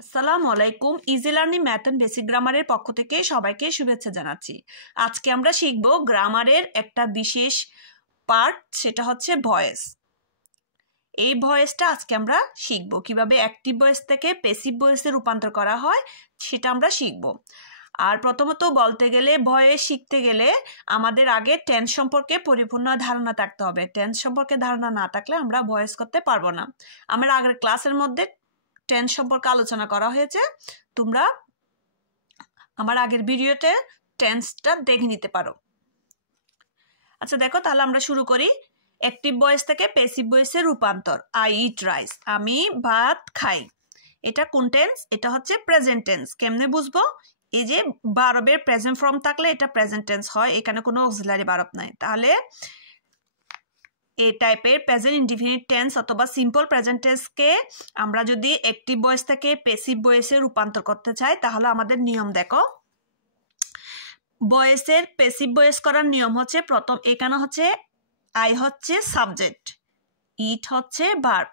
আসসালামু আলাইকুম। Easy learning math and basic গ্রামারের পক্ষ থেকে সবাইকে শুভেচ্ছা জানাচ্ছি। আজকে আমরা শিখব গ্রামারের একটা বিশেষ পার্ট, সেটা হচ্ছে ভয়েস। এই ভয়েসটা আজকে আমরা শিখব কিভাবে অ্যাক্টিভ ভয়েস থেকে প্যাসিভ ভয়েসে রূপান্তর করা হয়, সেটা আমরা শিখব। আর প্রথমত বলতে গেলে ভয়েস শিখতে গেলে আমাদের আগে টেন্স সম্পর্কে পরিপূর্ণ ধারণা থাকতে হবে। টেন্স সম্পর্কে ধারণা না থাকলে আমরা ভয়েস করতে পারবো না। আমরা আগের ক্লাসের মধ্যে টেন্স সম্পর্কে আলোচনা করা হয়েছে, তোমরা আমার আগের ভিডিওতে টেন্সটা দেখে নিতে পারো। আচ্ছা দেখো, তাহলে আমরা শুরু করি। অ্যাক্টিভ ভয়েস থেকে প্যাসিভ ভয়েসে রূপান্তর। আই ইট রাইস, আমি ভাত খাই। এটা কোন টেন্স? এটা হচ্ছে প্রেজেন্ট টেন্স। কেমনে বুঝবো? এই যে ভার্বের প্রেজেন্ট ফর্ম থাকলে এটা প্রেজেন্ট টেন্স হয়, এখানে কোনো অক্সিলারি ভার্ব নাই। তাহলে এই টাইপের প্রেজেন্ট ইনডিফিনিট টেন্স অথবা সিম্পল প্রেজেন্ট টেন্সকে আমরা যদি অ্যাক্টিভ ভয়েস থেকে প্যাসিভ ভয়েসে রূপান্তর করতে চাই, তাহলে আমাদের নিয়ম দেখো। ভয়েসের প্যাসিভ ভয়েস করার নিয়ম হচ্ছে, প্রথম এখানে হচ্ছে আই হচ্ছে সাবজেক্ট, ইট হচ্ছে ভার্ব,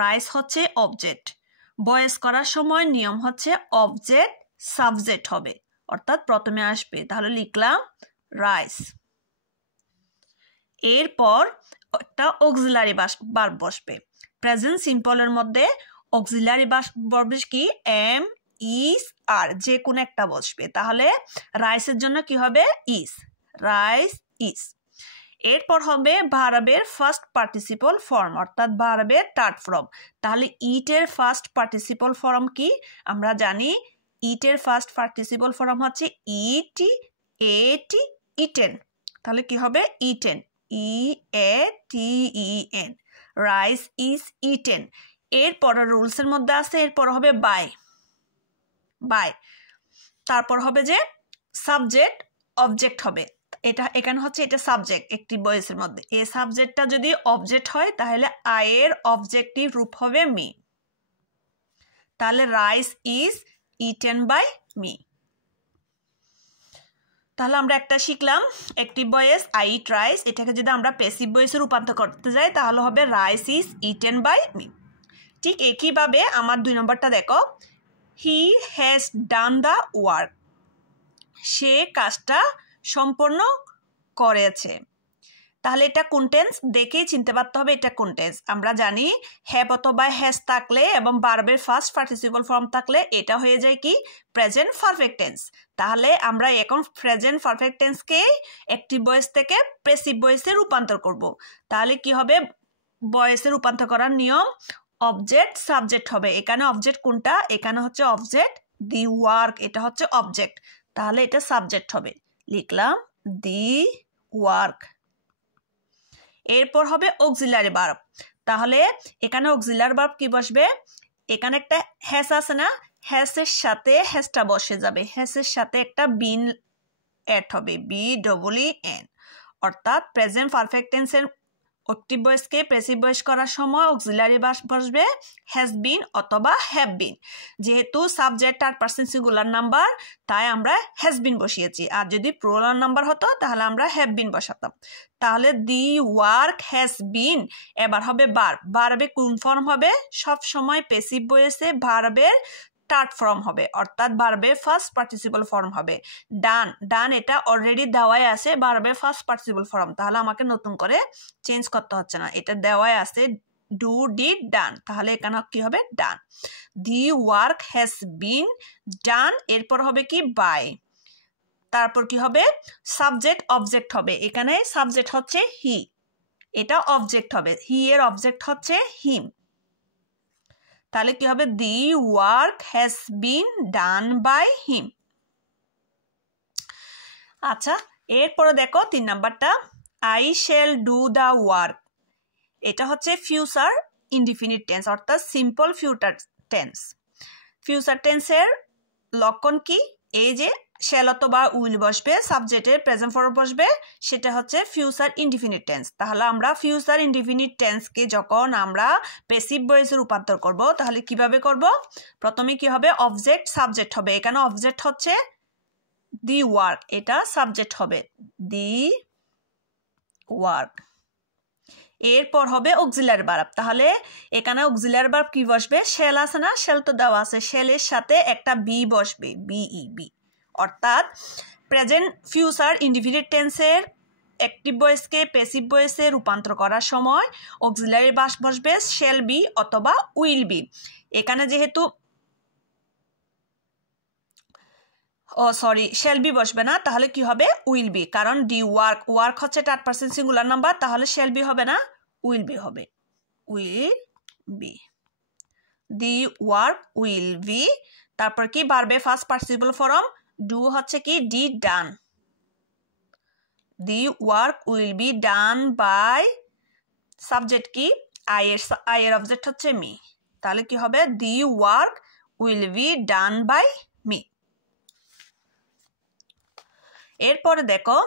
রাইস হচ্ছে অবজেক্ট। ভয়েস করার সময় নিয়ম হচ্ছে অবজেক্ট সাবজেক্ট হবে, অর্থাৎ প্রথমে আসবে। তাহলে লিখলাম রাইস, এরপর একটা অক্সিলারি ভার্ব বসবে। প্রেজেন্ট সিম্পলের মধ্যে অক্সিলারি ভার্ব কি? এম, ইজ, আর, যে কোনো একটা বসবে। তাহলে রাইসের জন্য কি হবে? Is, rice is. এরপর হবে ভার্বের ফার্স্ট পার্টিসিপল ফর্ম, অর্থাৎ ভার্বের থার্ড ফর্ম। তাহলে ইটের ফার্স্ট পার্টিসিপল ফর্ম কি? আমরা জানি ইটের ফার্স্ট পার্টিসিপল ফর্ম হচ্ছে ইটি, এটি, ইটেন। তাহলে কি হবে? Eaten, EATEN, rice is eaten. এরপর রুলসের মধ্যে আছে, এরপর হবে বাই, বাই। তারপর হবে যে সাবজেক্ট অবজেক্ট হবে। এটা এখানে হচ্ছে এটা সাবজেক্ট অ্যাক্টিভ ভয়েসের মধ্যে। এই সাবজেক্টটা যদি অবজেক্ট হয় তাহলে আয়ের অবজেক্টিভ রূপ হবে মি। তাহলে rice is eaten by me. তাহলে আমরা একটা শিখলাম active voice I eat rice. এটাকে যদি আমরা প্যাসিভ ভয়েসে রূপান্তর করতে যাই তাহলে হবে rice is eaten by me. ঠিক একইভাবে আমার 2 নম্বরটা দেখো, he has done the work, সে কাজটা সম্পন্ন করেছে। তাহলে এটা কোন টেন্স? দেখেই চিনতে পারতে হবে এটা কোন টেন্স। আমরা জানি হ্যাভ অথবা হ্যাজ থাকলে এবং ভার্বের ফার্স্ট পার্টিসিপল ফর্ম থাকলে এটা হয়ে যায় কি? Present perfect tense. তাহলে আমরা এখন প্রেজেন্ট পারফেক্ট টেন্সকে অ্যাক্টিভ ভয়েস থেকে প্যাসিভ ভয়েসে রূপান্তর করব। তাহলে কি হবে? ভয়েসে রূপান্তর করার নিয়ম অবজেক্ট সাবজেক্ট হবে। এখানে অবজেক্ট কোনটা? এখানে হচ্ছে অবজেক্ট দি ওয়ার্ক, এটা হচ্ছে অবজেক্ট। তাহলে এটা সাবজেক্ট হবে, লিখলাম দি ওয়ার্ক। এরপর হবে অক্সিলারি ভার্ব। তাহলে এখানে অক্সিলারি ভার্ব কি বসবে? এখানে একটা হ্যাজ আছে না, হ্যাজের সাথে হ্যাজটা বসে যাবে। হ্যাজের সাথে একটা বিন অ্যাড হবে, BEEN। অর্থাৎ প্রেজেন্ট পারফেক্ট টেন্সের অ্যাক্টিভ ভয়েসকে প্যাসিভ ভয়েস করার সময় অক্সিলারি ভার্ব বসবে হ্যাজ বিন অথবা হ্যাভ বিন। যেহেতু সাবজেক্ট আর পারসন সিঙ্গুলার নাম্বার, তাই আমরা হ্যাজ বিন বসিয়েছি। আর যদি প্লুরাল নাম্বার হতো তাহলে আমরা হ্যাভ বিন বসাতাম। তাহলে দি ওয়ার্ক হ্যাজ বিন। এবার হবে ভার্ব। ভার্বে কোন ফর্ম হবে? সব সময় প্যাসিভ ভয়েসে ভার্বের থার্ড ফর্ম হবে, অর্থাৎ ভার্বের ফার্স্ট পার্টিসিপল ফর্ম হবে ডান। ডান এটা অলরেডি দেওয়াই আছে ভার্বের ফার্স্ট পার্টিসিপল ফর্ম, তাহলে আমাকে নতুন করে চেঞ্জ করতে হচ্ছে না, এটা দেওয়াই আছে ডু, ডিড, ডান। তাহলে এখানে কি হবে? ডান। দি ওয়ার্ক হ্যাজ বিন ডান। এরপর হবে কি? বাই। তারপর কি হবে? সাবজেক্ট অবজেক্ট হবে। এখানে সাবজেক্ট হচ্ছে হি, এটা অবজেক্ট হবে। হি এর অবজেক্ট হচ্ছে হিম। তাহলে কি হবে? The work has been done by him. আচ্ছা, এরপরে দেখো 3 নাম্বারটা, I shall do the work. এটা হচ্ছে ফিউচার ইনডিফিনিট টেন্স, অর্থাৎ সিম্পল ফিউচার টেন্স। ফিউচার টেন্সের লক্ষণ কি? এই যে শ্যাল অথবা উইল বসবে, সাবজেক্টের প্রেজেন্ট ফর্ম বসবে, সেটা হচ্ছে ফিউচার ইনডিফিনিট টেন্স। তাহলে আমরা ফিউচার ইনডিফিনিট টেন্সকে যখন আমরা প্যাসিভ ভয়েসে রূপান্তর করব তাহলে কিভাবে করব? প্রথমে কি হবে? অবজেক্ট সাবজেক্ট হবে। এখানে অবজেক্ট হচ্ছে দি ওয়ার্ক, এটা সাবজেক্ট হবে দি ওয়ার্ক। এরপর হবে অক্সিলারি ভার্ব। তাহলে এখানে অক্সিলারি ভার্ব কি বসবে? শেল আছে না, শেল তো দেওয়া আছে, শেলের সাথে একটা বি বসবে, বিই। অর্থাৎ প্রেজেন্ট ফিউচার ইনডিফিনিট টেন্সের অ্যাক্টিভ ভয়েসকে প্যাসিভ ভয়েসে রূপান্তর করার সময় অক্সিলারি ভার্ব বসবে শেল বি অথবা উইল বি। এখানে যেহেতু শেল বি বসবে না, তাহলে কি হবে? উইল বি, কারণ ডি ওয়ার্ক হচ্ছে থার্ড পারসন সিঙ্গুলার নাম্বার, তাহলে শেল বি হবে না, উইল বি হবে, will B. The work will B, তারপর কি ভার্বে ফার্স্ট পার্টিসিপল ফর্ম ডু হচ্ছে কি D done. The work will be done by subject কি আইয়ের অবজেক্ট হচ্ছে মি, তাহলে কি হবে? The work will be done by me. এরপরে দেখো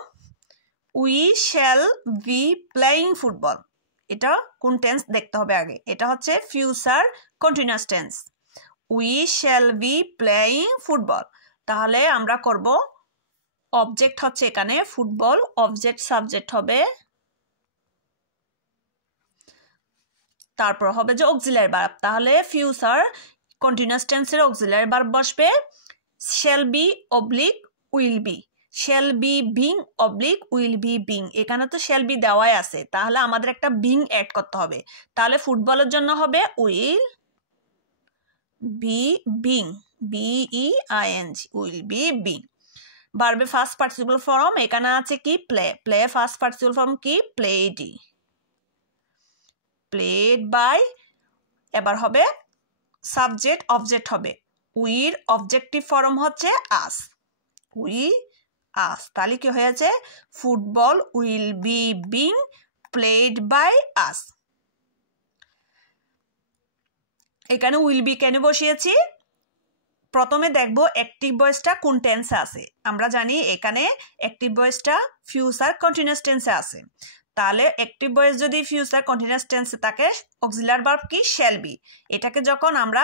we shall be playing football, এটা কোন টেন্স দেখতে হবে আগে, এটা হচ্ছে future continuous tense. We shall be playing football, তাহলে আমরা করব অবজেক্ট হচ্ছে এখানে ফুটবল, অবজেক্ট সাবজেক্ট হবে, তারপর হবে যে অক্সিলারি ভার্ব। তাহলে ফিউচার কন্টিনিউয়াস টেন্সের অক্সিলারি ভার্ব বসবে shall be oblique will be, shall be being oblique will be being. এখানে তো শ্যাল বি দেওয়াই আছে, তাহলে আমাদের একটা বিং অ্যাড করতে হবে। তাহলে ফুটবলের জন্য হবে will be being, B E I N G, will be being. ভার্বে ফার্স্ট পার্টিসিপল ফর্ম এখানে আছে কি play, play first participle form কি প্লেডি, প্লেড বাই। এবার হবে সাবজেক্ট অবজেক্ট হবে, উইর অবজেক্টিভ ফর্ম হচ্ছে আস, উই আস। তাহলে কি হয়েছে? Football will be being played by us. এখানে উইল বি কেন বসিয়েছি? প্রথমে দেখব অ্যাক্টিভ ভয়েসটা কোন টেন্সে আছে। আমরা জানি এখানে অ্যাক্টিভ ভয়েসটা ফিউচার কন্টিনিউয়াস টেন্সে আছে, তাহলে অ্যাক্টিভ ভয়েস যদি ফিউচার কন্টিনিউয়াস টেন্সে থাকে অক্সিলারি ভার্ব কি শ্যাল বি। এটাকে যখন আমরা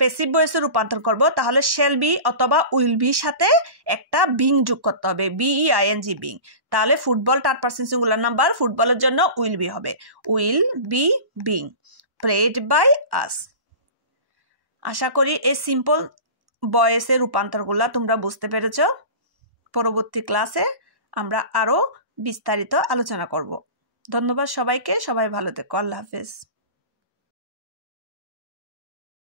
প্যাসিভ ভয়েসে রূপান্তর করব তাহলে শ্যাল বি অথবা উইল বি সাথে একটা বিং যোগ করতে হবে, বিইআইএনজি বিং। তাহলে football third person singular number, ফুটবলের জন্য উইল বি হবে, will be being played by us. আশা করি এই সিম্পল ভয়েসের রূপান্তরগুলো তোমরা বুঝতে পেরেছ। পরবর্তী ক্লাসে আমরা আরো বিস্তারিত আলোচনা করব। ধন্যবাদ সবাইকে, সবাই ভালো থেকো, আল্লাহ হাফেজ।